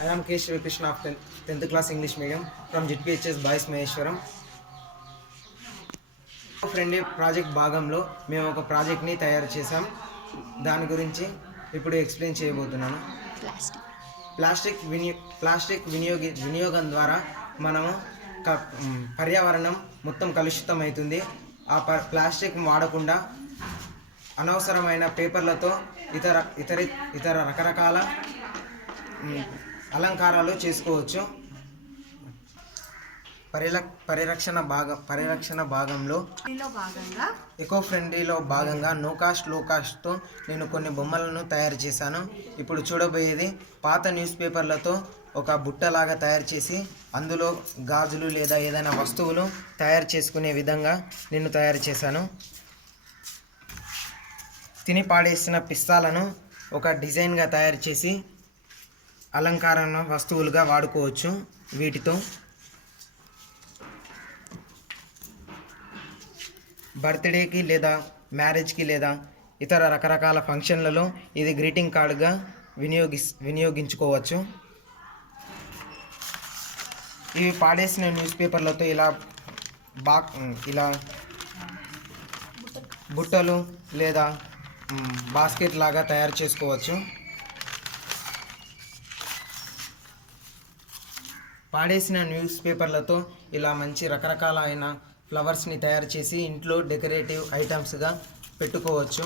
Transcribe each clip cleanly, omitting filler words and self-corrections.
I am K. Shivakrishna of 10th class English medium from JPHS Boys Maheshwaram. Friendly project భాగంలో మేము ఒక ప్రాజెక్ట్ని తయారు చేసాం. దాని గురించి ఇప్పుడు ఎక్స్ప్లెయిన్ చేయబోతున్నాను. ప్లాస్టిక్ వినియోగం ద్వారా మనము పర్యావరణం మొత్తం కలుషితం అవుతుంది. ఆ ప్లాస్టిక్ వాడకుండా అనవసరమైన పేపర్లతో ఇతర రకరకాల అలంకారాలు చేసుకోవచ్చు. పరిరక్షణ భాగంలో ఎకో ఫ్రెండ్లీలో భాగంగా నో కాస్ట్ లో కాస్ట్తో నేను కొన్ని బొమ్మలను తయారు చేశాను. ఇప్పుడు చూడబోయేది పాత న్యూస్ పేపర్లతో ఒక బుట్టలాగా తయారు చేసి అందులో గాజులు లేదా ఏదైనా వస్తువులు తయారు చేసుకునే విధంగా నేను తయారు చేశాను. తిని పాడేసిన పిస్తాలను ఒక డిజైన్గా తయారు చేసి అలంకార వస్తువులుగా వాడుకోవచ్చు. వీటితో బర్త్డేకి లేదా మ్యారేజ్కి లేదా ఇతర రకరకాల ఫంక్షన్లలో ఇది గ్రీటింగ్ కార్డుగా వినియోగించుకోవచ్చు. ఇవి పాడేసిన న్యూస్ పేపర్లతో ఇలా బుట్టలు లేదా బాస్కెట్ లాగా తయారు చేసుకోవచ్చు. పాడేసిన న్యూస్ పేపర్లతో ఇలా మంచి రకరకాలైన ఫ్లవర్స్ని తయారు చేసి ఇంట్లో డెకరేటివ్ ఐటమ్స్గా పెట్టుకోవచ్చు.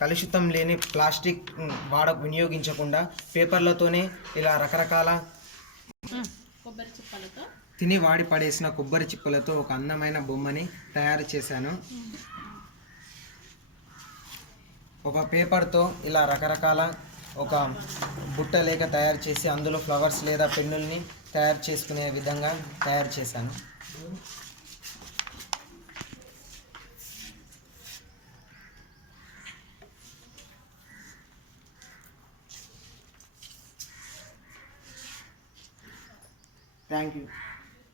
కలుషితం లేని ప్లాస్టిక్ వినియోగించకుండా పేపర్లతోనే ఇలా రకరకాల తిని వాడి పడేసిన కొబ్బరి చిప్పలతో ఒక అందమైన బొమ్మని తయారు చేశాను. ఒక పేపర్తో ఇలా రకరకాల ఒక బుట్ట లేక తయారు చేసి అందులో ఫ్లవర్స్ లేదా పెన్నుల్ని తయారు చేసుకునే విధంగా తయారు చేశాను. Thank you.